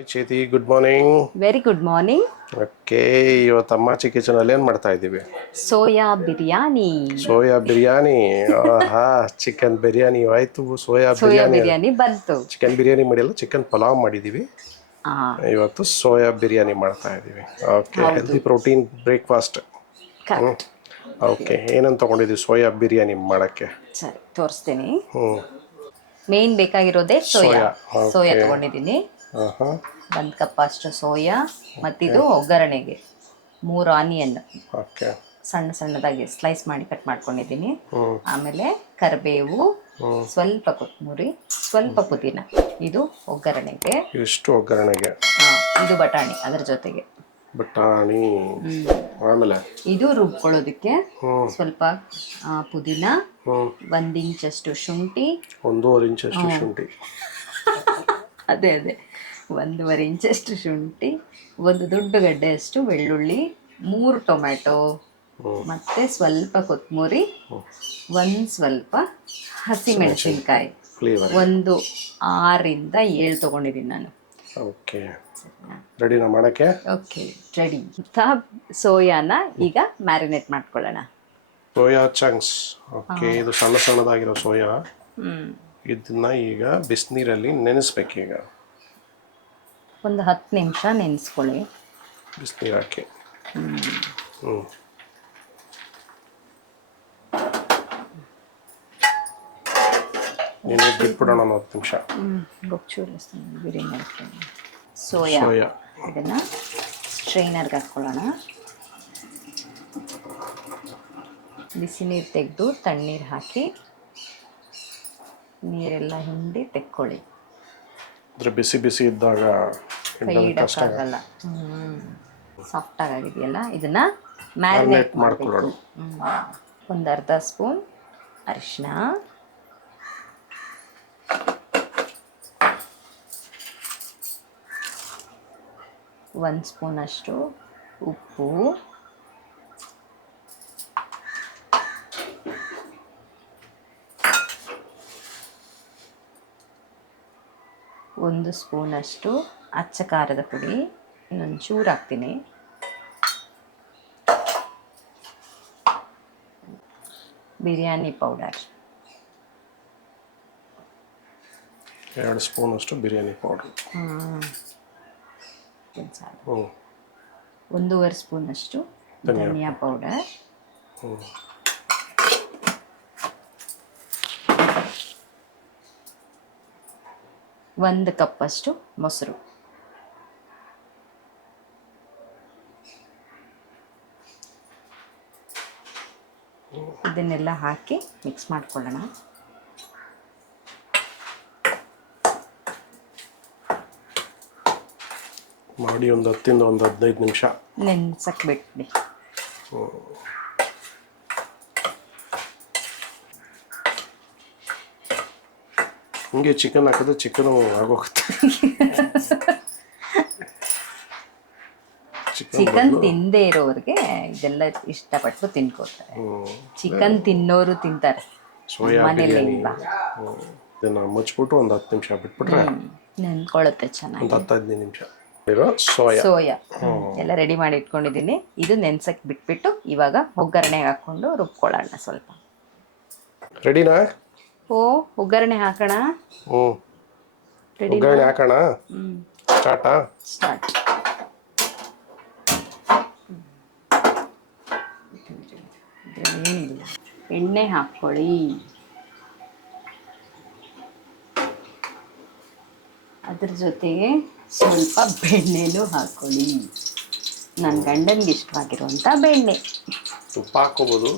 Hi Cheti, good morning. Very good morning. Okay, ಇವತ್ತು ಅಮ್ಮಾಚಿ ಕಿಚನಲ್ಲಿ ಏನು ಮಾಡ್ತಾ ಇದ್ದೀವಿ? ಸೋಯಾ ಬಿರಿಯಾನಿ. ಸೋಯಾ ಬಿರಿಯಾನಿ. ಹಾ, ಚಿಕನ್ ಬಿರಿಯಾನಿ ಆಯಿತು, ಸೋಯಾ ಬಿರಿಯಾನಿ ಬಂತು. ಚಿಕನ್ ಬಿರಿಯಾನಿ ಮಾಡಿಲ್ಲ, ಚಿಕನ್ ಪಲಾವ್ ಮಾಡಿದ್ದೀವಿ. ಇವತ್ತು ಸೋಯಾ ಬಿರಿಯಾನಿ ಮಾಡ್ತಾ ಇದ್ದೀವಿ. Okay, healthy protein breakfast. Okay, ಏನಂತ ತೊಗೊಂಡಿದ್ದೀವಿ ಸೋಯಾ ಬಿರಿಯಾನಿ ಮಾಡೋಕ್ಕೆ? ಸರಿ, ತೋರಿಸ್ತೀನಿ. Main ಬೇಕಾಗಿರೋದೇ soya. ಸೋಯಾ ತಗೊಂಡಿದ್ದೀನಿ. 1 ಕಪ್ ಅಷ್ಟು ಸೋಯಾ. ಮತ್ತಿದು ಒಗ್ಗರಣೆಗೆ 3 ಆನಿಯನ್ ಸಣ್ಣ ಸಣ್ಣದಾಗಿ ಸ್ಲೈಸ್ ಮಾಡಿ ಕಟ್ ಮಾಡ್ಕೊಂಡಿದ್ದೀನಿ. ಆಮೇಲೆ ಕರಿಬೇವು, ಸ್ವಲ್ಪ ಕೊತ್ತಂಬರಿ, ಸ್ವಲ್ಪ ಪುದೀನ. ಇದು ಒಗ್ಗರಣೆಗೆ. ಇಷ್ಟು ಒಗ್ಗರಣೆಗೆ. ಇದು ಬಟಾಣಿ ಅದರ ಜೊತೆಗೆ. ಬಟಾಣಿ. ಆಮೇಲೆ ಇದು ರುಬ್ಕೊಳ್ಳೋದಕ್ಕೆ ಸ್ವಲ್ಪ ಪುದೀನ, 1 ಇಂಚಷ್ಟು ಶುಂಠಿ, 1.5 ಇಂಚಷ್ಟು ಶುಂಠಿ. ಅದೇ 1.5 ಇಂಚಷ್ಟು ಶುಂಠಿ, 1 ದೊಡ್ಡ ಗಡ್ಡೆಯಷ್ಟು ಬೆಳ್ಳುಳ್ಳಿ, 3 ಟೊಮ್ಯಾಟೊ, ಮತ್ತೆ ಸ್ವಲ್ಪ ಕೊತ್ತಂಬರಿ, ಸ್ವಲ್ಪ ಹಸಿಮೆಣಸಿನ್ಕಾಯಿ. ಒಂದು 6 ಇಂದ 7 ತಗೊಂಡಿದ್ದೀನಿ ನಾನು. ಓಕೆ, ರೆಡಿನಾ ಮಾಡೋಕ್ಕೆ? Okay, ready. ಸೋಯಾನ ಈಗ ಮ್ಯಾರಿನೇಟ್ ಮಾಡ್ಕೊಳ್ಳೋಣ. Soya chunks. ಓಕೆ, ಇದು ಸಣ್ಣ ಸಣ್ಣದಾಗಿರೋ ಸೋಯಾ. ಇದನ್ನ ಈಗ ಬಿಸಿನೀರಲ್ಲಿ ನೆನೆಸ್ಬೇಕು. ಈಗ ಒಂದು 10 ನಿಮಿಷ ನೆನೆಸ್ಕೊಳ್ಳಿ ಬಿಸಿನೀರು ಹಾಕಿ. ನೀನು ಬಿಟ್ಬಿಡೋಣ 10 ನಿಮಿಷ. ಬಿರಿಯಾನಿ ಸೋಯಾ ಇದನ್ನು ಸ್ಟ್ರೈನರ್ಗೆ ಹಾಕ್ಕೊಳ್ಳೋಣ. ಬಿಸಿ ನೀರು ತೆಗೆದು ತಣ್ಣೀರು ಹಾಕಿ ನೀರೆಲ್ಲ ಹಿಂಡಿ ತೆಕ್ಕೊಳ್ಳಿ. ಬಿಸಿ ಬಿಸಿ ಇದ್ದಾಗ ಕೈ ಇಡಕ್ಕಾಗಲ್ಲ. ಸಾಫ್ಟ್ ಆಗಿದೆಯಲ್ಲ, ಇದನ್ನ ಮ್ಯಾರಿನೇಟ್ ಮಾಡ್ಕೊಳ್ಳೋಣ. ಒಂದು ಅರ್ಧ ಸ್ಪೂನ್ ಅರಿಶಿನ, ಒಂದು ಸ್ಪೂನ್ ಅಷ್ಟು ಉಪ್ಪು, ಒಂದು ಸ್ಪೂನ್ ಅಷ್ಟು ಅಚ್ಚ ಖಾರದ ಪುಡಿ, ಇನ್ನೊಂದು ಚೂರು ಹಾಕ್ತೀನಿ. ಬಿರಿಯಾನಿ ಪೌಡರ್ 2 ಸ್ಪೂನ್ ಅಷ್ಟು ಬಿರಿಯಾನಿ ಪೌಡರ್. 1.5 ಸ್ಪೂನ್ ಅಷ್ಟು ಧನಿಯಾ ಪೌಡರ್, 1 ಕಪ್ ಅಷ್ಟು ಮೊಸರು. ಇದನ್ನೆಲ್ಲ ಹಾಕಿ ಮಿಕ್ಸ್ ಮಾಡ್ಕೊಳ್ಳೋಣ. ಮಾಡಿ ಒಂದು 10 ಇಂದ 15 ನಿಮಿಷ ನೆನ್ಸಕ್ಕೆ ಬಿಟ್ಬಿಡಿ. ಹಿಂಗೆ ಚಿಕನ್ ಹಾಕಿದ್ರೆ ಚಿಕನ್ ಆಗೋಗುತ್ತೆ. ಚಿಕನ್ ತಿಂದೇ ಇರೋರಿಗೆ ಇದೆಲ್ಲ ಇಷ್ಟಪಟ್ಟು ತಿನ್ಕೋತಾರೆ. ಚಿಕನ್ ತಿನ್ನೋರು ತಿಂತಾರೆ. ಸೋಯಾ ಬಿರಿಯಾನಿ ಇದನ್ನ ಮುಚ್ಚಿಬಿಟ್ಟು ಒಂದು 10 ನಿಮಿಷ ಬಿಟ್ಬಿಟ್ರೆ ನೆನ್ಕೊಳ್ಳುತ್ತೆ ಚೆನ್ನಾಗಿ. ಒಂದು 10-15 ನಿಮಿಷ. ಸೋಯಾ ಎಲ್ಲ ರೆಡಿ ಮಾಡಿ ಇಟ್ಕೊಂಡಿದ್ದೀನಿ. ಇದು ನೆನ್ಸಕ್ಕೆ ಬಿಟ್ಬಿಟ್ಟು ಇವಾಗ ಒಗ್ಗರಣೆಗೆ ಹಾಕೊಂಡು ರುಬ್ಕೊಳ್ಳೋಣ ಸ್ವಲ್ಪ. ರೆಡಿನಾ? ಒಗ್ಗರಣೆ ಹಾಕೋಣ. ಒಗ್ಗರಣೆ ಹಾಕೋಣ. ಸ್ಟಾರ್ಟ್. ಏನಿಲ್ಲ, ಎಣ್ಣೆ ಹಾಕ್ಕೊಳ್ಳಿ. ಅದ್ರ ಜೊತೆಗೆ ಸ್ವಲ್ಪ ಬೆಣ್ಣೆನೂ ಹಾಕ್ಕೊಳ್ಳಿ. ನನ್ನ ಗಂಡನಿಗೆ ಇಷ್ಟವಾಗಿರುವಂಥ ಬೆಣ್ಣೆ. ತುಪ್ಪ ಹಾಕೋಬೋದು,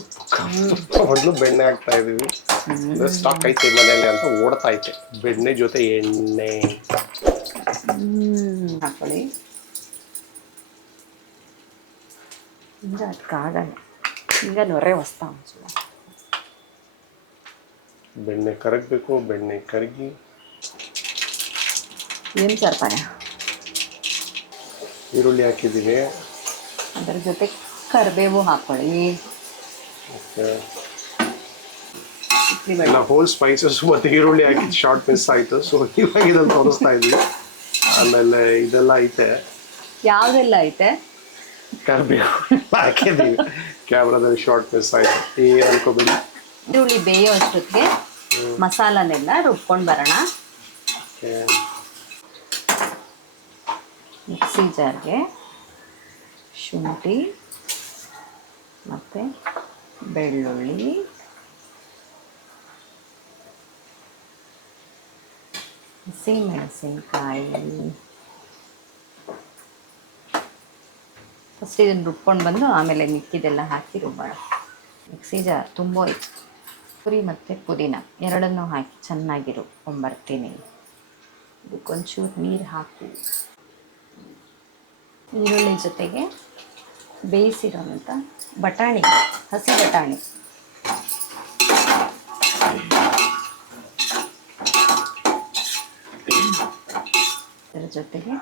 ಮೊದಲು ಬೆಣ್ಣೆ ಹಾಕ್ತಾ ಇದೀವಿ. ಸ್ಟಾಕ್ ಐತೆ ಮನೆಯಲ್ಲಿ ಅಂತ ಓಡ್ತಾ ಐತೆ. ಬೆಣ್ಣೆ ಜೊತೆ ಎಣ್ಣೆ ಹಾಕೊಳ್ಳಿ. ಅಂದರೆ ಅದಕ್ಕಾಗಲ್ಲ, ಈಗ ನೊರೆ ಹೊಸ್ತಾ ಅನ್ಸಲ್ಲ. ಬೆಣ್ಣೆ ಕರಗಬೇಕು. ಬೆಣ್ಣೆ ಕರಗಿ ಏನು ಸರ್ಪಾಯ ಈರುಳ್ಳಿ ಹಾಕಿದ್ದೀವಿ. ಅದರ ಜೊತೆ ಕರಿಬೇವು ಹಾಕೊಳ್ಳಿ. ಹೋಲ್ ಸ್ಪೈಸಸ್ ಮತ್ತು ಈರುಳ್ಳಿ ಹಾಕಿ ಶಾರ್ಟ್ ಮಿಸ್ ಆಯಿತು. ಸೊ ಇವಾಗ ಇದನ್ನು ತೋರಿಸ್ತಾ ಇದ್ದೀವಿ. ಆಮೇಲೆ ಇದೆಲ್ಲ ಐತೆ, ಯಾವುದೆಲ್ಲ ಐತೆ? ಕರಿಬೇವು ಹಾಕಿದ್ದೀವಿ. ಕ್ಯಾಮ್ರಾದಲ್ಲಿ ಶಾರ್ಟ್ ಮಿಸ್ ಆಯ್ತು, ಈಗ ಅನ್ಕೋಬೇಡಿ. ಈರುಳ್ಳಿ ಬೇಯೋ ಅಷ್ಟೊತ್ತಿಗೆ ಮಸಾಲನೆಲ್ಲ ರುಬ್ಕೊಂಡು ಬರೋಣ. ಮಿಕ್ಸಿ ಜಾರ್ಗೆ ಶುಂಠಿ ಮತ್ತು ಬೆಳ್ಳುಳ್ಳಿ, ಹಸಿಮೆಣಸಿನ್ಕಾಯಿ, ಫಸ್ಟ್ ಇದನ್ನು ರುಬ್ಕೊಂಡು ಬಂದು ಆಮೇಲೆ ಮಿಕ್ಕಿದೆಲ್ಲ ಹಾಕಿ ರುಬ್ಬೋಣ. ಮಿಕ್ಸಿ ಜಾರ್ ತುಂಬೋಯ್ತು. ಪುರಿ ಮತ್ತು ಪುದೀನ ಎರಡನ್ನೂ ಹಾಕಿ ಚೆನ್ನಾಗಿ ರುಬ್ಕೊಂಬರ್ತೀನಿ. ಇದಕ್ಕೊಂಚೂರು ನೀರು ಹಾಕಿ ಈರುಳ್ಳಿ ಜೊತೆಗೆ ಬೇಯಿಸಿರೋಂಥ ಬಟಾಣಿ, ಹಸಿ ಬಟಾಣಿ, ಅದರ ಜೊತೆಗೆ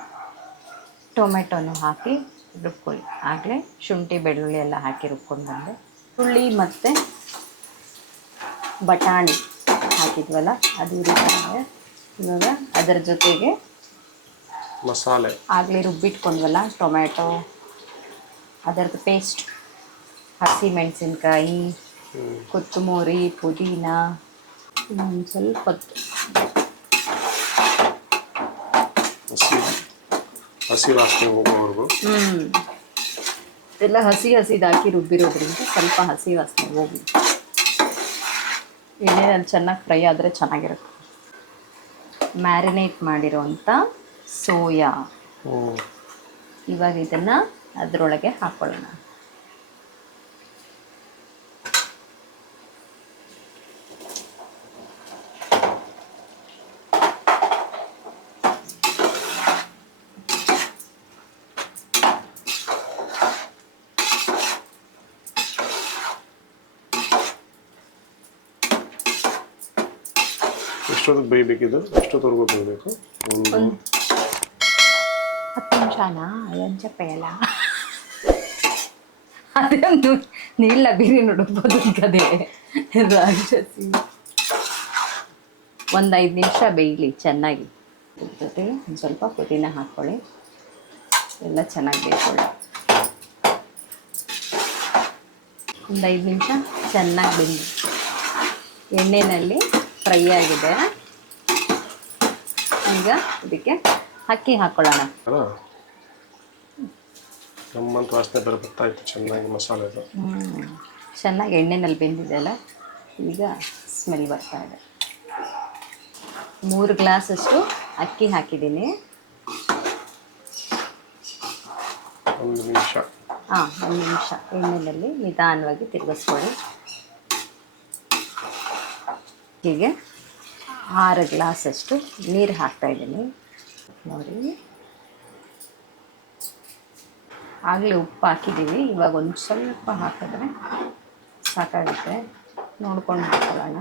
ಟೊಮೆಟೊನು ಹಾಕಿ ರುಬ್ಕೊಳ್ಳಿ. ಆಗಲೇ ಶುಂಠಿ ಬೆಳ್ಳುಳ್ಳಿ ಎಲ್ಲ ಹಾಕಿ ರುಬ್ಕೊಂಡು ಬಂದೆ. ಹುರುಳಿ ಮತ್ತು ಬಟಾಣಿ ಹಾಕಿದ್ವಲ್ಲ ಅದು ಉರಿತಾರೆ. ಇವಾಗ ಅದರ ಜೊತೆಗೆ ಮಸಾಲೆ ಆಗಲೇ ರುಬ್ಬಿಟ್ಕೊಂಡ್ವಲ್ಲ ಟೊಮೆಟೊ, ಅದರದ್ದು ಪೇಸ್ಟ್, ಹಸಿಮೆಣಸಿನ್ಕಾಯಿ, ಕೊತ್ತಂಬರಿ, ಪುದೀನ, ಇನ್ನೊಂದು ಸ್ವಲ್ಪ ಹೊತ್ತು ಹಸಿ ವಾಸನೆ ಹೋಗೋವರೆಗೂ. ಎಲ್ಲ ಹಸಿದಾಕಿ ರುಬ್ಬಿರೋದ್ರಿಂದ ಸ್ವಲ್ಪ ಹಸಿ ವಾಸನೆ ಹೋಗಿ ಎಣ್ಣೆನಲ್ಲಿ ಚೆನ್ನಾಗಿ ಫ್ರೈ ಆದರೆ ಚೆನ್ನಾಗಿರುತ್ತೆ. ಮ್ಯಾರಿನೇಟ್ ಮಾಡಿರೋಂಥ ಸೋಯಾ, ಇವಾಗ ಇದನ್ನು ಅದರೊಳಗೆ ಹಾಕ್ಕೊಳ್ಳೋಣ. ಎಷ್ಟೊತ್ತಿಗೆ ಬೇಯಬೇಕಿದ್ದು? ಎಷ್ಟೊತ್ತವರೆಗೂ ಬೇಯಬೇಕು? 10 ನಿಮಿಷನಾ? ಎಂಚಪ್ಪೆಯಲ್ಲ ಅದೊಂದು ನೀಲ್ಲ ಬೀರಿ ನೋಡ್ಬೋದು ಕದೇ ರಾಕ್ಷಸಿ. 1-5 ನಿಮಿಷ ಬೇಯಲಿ ಚೆನ್ನಾಗಿ. ಜೊತೆಗೆ ಒಂದು ಸ್ವಲ್ಪ ಪುದೀನ ಹಾಕ್ಕೊಳ್ಳಿ, ಎಲ್ಲ ಚೆನ್ನಾಗಿ ಬೇಯಿಕೊಳ್ಳಿ. 1-5 ನಿಮಿಷ ಚೆನ್ನಾಗಿ ಬೆಂದು ಎಣ್ಣೆಯಲ್ಲಿ ಫ್ರೈ ಆಗಿದೆ. ಈಗ ಇದಕ್ಕೆ ಅಕ್ಕಿ ಹಾಕ್ಕೊಳ್ಳೋಣ. ನಮ್ಮಂತ ವಾಸನೆ ಬರ್ತಾ ಇತ್ತು ಚೆನ್ನಾಗಿ ಮಸಾಲೆದು. ಚೆನ್ನಾಗಿ ಎಣ್ಣೆನಲ್ಲಿ ಬೆಂದಿದೆಯಲ್ಲ, ಈಗ ಸ್ಮೆಲ್ ಬರ್ತಾ ಇದೆ. 3 ಗ್ಲಾಸಷ್ಟು ಅಕ್ಕಿ ಹಾಕಿದ್ದೀನಿ. 1 ನಿಮಿಷ. 1 ನಿಮಿಷ ಎಣ್ಣೆಯಲ್ಲಿ ನಿಧಾನವಾಗಿ ತಿರುಗಿಸ್ಕೊಳ್ಳಿ. ಹೀಗೆ 6 ಗ್ಲಾಸಷ್ಟು ನೀರು ಹಾಕ್ತಾಯಿದ್ದೀನಿ ನೋಡಿ. ಆಗಲೇ ಉಪ್ಪು ಹಾಕಿದ್ದೀವಿ, ಇವಾಗ ಒಂದು ಸ್ವಲ್ಪ ಹಾಕಿದ್ರೆ ಸಾಕಾಗುತ್ತೆ. ನೋಡ್ಕೊಂಡು ಹಾಕೊಳ್ಳೋಣ.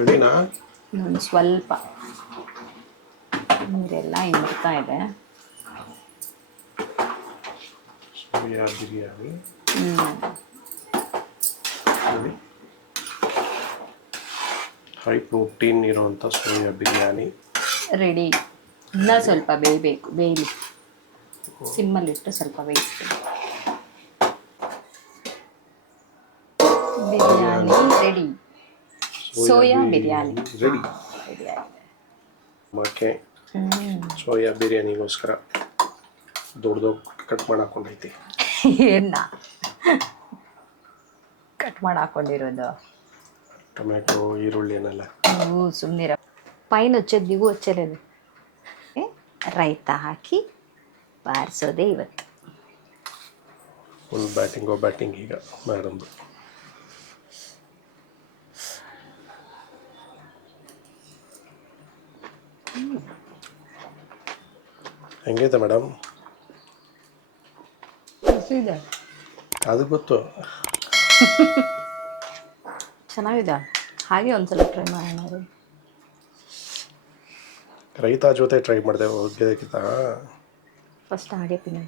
ರೆಡಿನಾ? ಇನ್ನೊಂದು ಸ್ವಲ್ಪ ನೀರೆಲ್ಲ ಹಿಂಡ್ತಾ ಇದೆ. ಸೋಯಾ ಬಿರಿಯಾನಿ ಹೈ ಪ್ರೋಟೀನ್ ಇರೋವಂಥ ಸೋಯಾ ಬಿರಿಯಾನಿ ರೆಡಿ. ಇನ್ನೂ ಸ್ವಲ್ಪ ಬೇಯಲಿ. ಸಿಮ್ಮಲ್ಲಿಟ್ಟು ಸ್ವಲ್ಪ ಬೇಯಿಸ್ತೀನಿ. Biryani ready. Soya biryani ready. Ready ಆಗಿದೆ. ಓಕೆ, ಸೋಯಾ ಬಿರಿಯಾನಿಗೋಸ್ಕರ ದೊಡ್ಡ ಕಟ್ ಮಾಡಿ ಹಾಕೊಂಡೈತಿ. ಏನ ಕಟ್ ಮಾಡಿ ಹಾಕೊಂಡಿರೋದು? ಟೊಮೆಟೊ, ಈರುಳ್ಳಿ ಏನೆಲ್ಲ. ನೀವು ಸುಮ್ಮನಿರ. ಪೈನ್ ಹಚ್ಚೋದು ನೀವು ಹಚ್ಚಲೇನು? ರೈತ ಹಾಕಿ ಬಾರಿಸೋದೇ ಇವತ್ತು. ಫುಲ್ ಬ್ಯಾಟಿಂಗ್ ಈಗ ಮೇಡಮ್ದು. ಹೆಂಗೈತೆ ಮೇಡಮ್? ಅದು ಗೊತ್ತು. ಚೆನ್ನಾಗಿದೆ. ಹಾಗೆ ಒಂದ್ಸಲ ಟ್ರೈ ಮಾಡೋಣ. ರೈತ ಜೊತೆ ಟ್ರೈ ಮಾಡಿದೆ ಹೋಗೋದಕ್ಕಿಂತ ಫಸ್ಟ್ ಹಾಗೆ ತಿನ್ನಿ.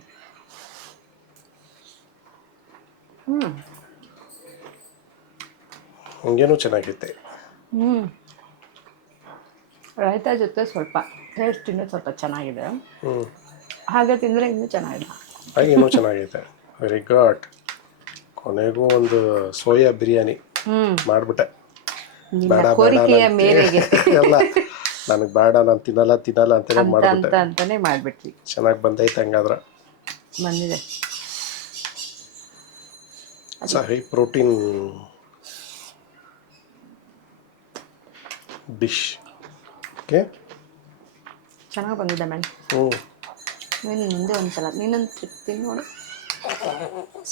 ಹಂಗೇನು ಚೆನ್ನಾಗೈತೆ. ರಾಯ್ತ ಜೊತೆ ಸ್ವಲ್ಪ ಟೇಸ್ಟ್ ಇನ್ನೂ ಸ್ವಲ್ಪ ಚೆನ್ನಾಗಿದೆ. ಹ್ಞೂ ಹಾಗೆ ತಿಂದರೆ ಇನ್ನೂ ಚೆನ್ನಾಗಿದೆ. ಹಾಗೆ ಇನ್ನೂ ಚೆನ್ನಾಗೈತೆ. Very good. ಕೊನೆಗೂ ಒಂದು ಸೋಯಾ ಬಿರಿಯಾನಿ ಮಾಡಿಬಿಟ್ಟೆ. ನಿಮ್ಮ ಬೇಡ ಬೇಡ ಕೋರಿಕೆಯ ಮೇರೆಗೆ ಎಲ್ಲ ನನಗೆ ಬೇಡ, ನಾನು ತಿನ್ನಲ್ಲ ಅಂತಲೇ ಮಾಡಿಬಿಟ್ಟೆ. ಅಂತಾನೆ ಮಾಡಿಬಿಟ್ವಿ. ಚೆನ್ನಾಗಿ ಬಂದೈತೆ ಹಂಗಾದ್ರೆ. ಬಂದಿದೆ. High protein dish. ಓಕೆ, ಚೆನ್ನಾಗಿ ಬಂದಿದೆ ಮ್ಯಾಮ್. ನೀನು ಮುಂದೆ ಒಂದ್ಸಲ ನೀನೊಂದು ತಿಂದು ನೋಡು.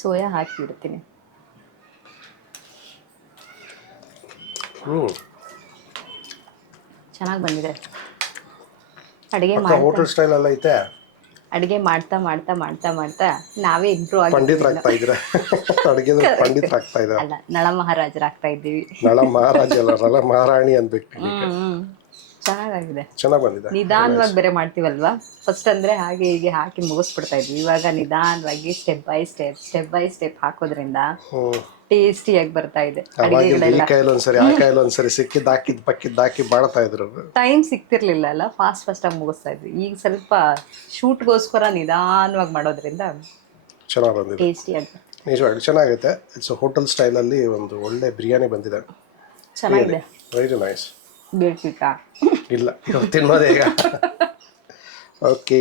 ಸೋಯಾ ಹಾಕಿಬಿಡ್ತೀನಿ. ಚೆನ್ನಾಗಿ ಬಂದಿದೆ. ಹೋಟೆಲ್ ಸ್ಟೈಲ್ ಎಲ್ಲ ಐತೆ. ಅಡುಗೆ ಮಾಡ್ತಾ ಮಾಡ್ತಾ ಮಾಡ್ತಾ ಮಾಡ್ತಾ ನಾವೇ ಇಂಪ್ರೂವ್ ಪಂಡಿತರಾಗ್ತಾ ಇದ್ರೆ ಅಡುಗೆ ಪಂಡಿತರಾಗ್ತಾ ಇದ್ದಾರೆ. ಅಲ್ಲ, ನಳ ಮಹಾರಾಜರಾಗ್ತಾ ಇದ್ದೀವಿ. ನಳ ಮಹಾರಾಜ ಅಲ್ಲ, ನಳ ಮಹಾರಾಣಿ ಅನ್ಬೇಕು. ಚೆನ್ನಾಗಿದೆ. ಚೆನ್ನಾಗಿ ಬಂದಿದೆ. ನಿಧಾನವಾಗಿ ಬೇರೆ ಮಾಡ್ತೀವಲ್ವಾ. ಫಸ್ಟ್ ಅಂದ್ರೆ ಹಾಗೆ ಹೀಗೆ ಹಾಕಿ ಮುಗಿಸ್ಬಿಡ್ತಾ ಇದ್ವಿ. ಇವಾಗ ನಿಧಾನವಾಗಿ ಸ್ಟೆಪ್ ಬೈ ಸ್ಟೆಪ್ ಹಾಕೋದ್ರಿಂದ ಟೇಸ್ಟಿಯಾಗಿ ಬರ್ತಾ ಇದೆ. ಈ ಕಾಯಿಲ್ ಒಂದ್ಸರಿ ಆ ಕಾಯಿಲ್ ಒಂದ್ಸರಿ ಸಿಕ್ಕಿದ್ದು ಹಾಕಿದ್ ಪಕ್ಕಿದ್ದು ಹಾಕಿ ಬಾಳ್ತಾ ಇದ್ರು. ಟೈಮ್ ಸಿಗ್ತಿರ್ಲಿಲ್ಲ ಅಲ್ಲ, ಫಾಸ್ಟ್ ಆಗಿ ಮುಗಿಸ್ತಾ ಇದ್ವಿ. ಈಗ ಸ್ವಲ್ಪ ಶೂಟ್ಗೋಸ್ಕರ ನಿಧಾನವಾಗಿ ಮಾಡೋದ್ರಿಂದ ಚೆನ್ನಾಗಿ ಬಂದಿದೆ. ಟೇಸ್ಟಿಯಾಗಿ ನಿಜವಾಗಿ ಚೆನ್ನಾಗೈತೆ. ಇಟ್ಸ್ ಹೋಟೆಲ್ ಸ್ಟೈಲಲ್ಲಿ ಒಂದು ಒಳ್ಳೆ ಬಿರಿಯಾನಿ ಬಂದಿದೆ. ಚೆನ್ನಾಗಿದೆ. Very nice. ಬೇಕಿತ್ತಾ? ಇಲ್ಲ, ಇವತ್ತು ತಿನ್ನೋದೇ ಈಗ. ಓಕೆ,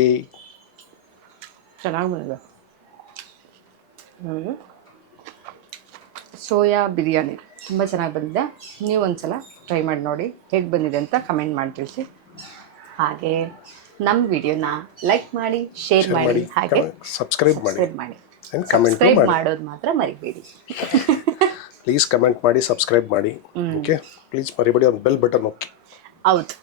ಚೆನ್ನಾಗಿ ಬಂದಿದೆ. ಸೋಯಾ ಬಿರಿಯಾನಿ ತುಂಬ ಚೆನ್ನಾಗಿ ಬಂದಿದೆ. ನೀವು ಒಂದ್ಸಲ ಟ್ರೈ ಮಾಡಿ ನೋಡಿ, ಹೇಗೆ ಬಂದಿದೆ ಅಂತ ಕಮೆಂಟ್ ಮಾಡಿ ತಿಳಿಸಿ. ಹಾಗೆ ನಮ್ಮ ವಿಡಿಯೋನ ಲೈಕ್ ಮಾಡಿ, ಶೇರ್ ಮಾಡಿ, ಹಾಗೆ ಸಬ್ಸ್ಕ್ರೈಬ್ ಮಾಡಿ. ಸಬ್ಸ್ಕ್ರೈಬ್ ಮಾಡೋದು ಮಾತ್ರ ಮರಿಬೇಡಿ. ಪ್ಲೀಸ್ ಕಮೆಂಟ್ ಮಾಡಿ, ಸಬ್ಸ್ಕ್ರೈಬ್ ಮಾಡಿ. ಓಕೆ, ಪ್ಲೀಸ್ ಮರಿಬೇಡಿ, ಒಂದು ಬೆಲ್ ಬಟನ್ ಒತ್ತಿ. ಹೌದು.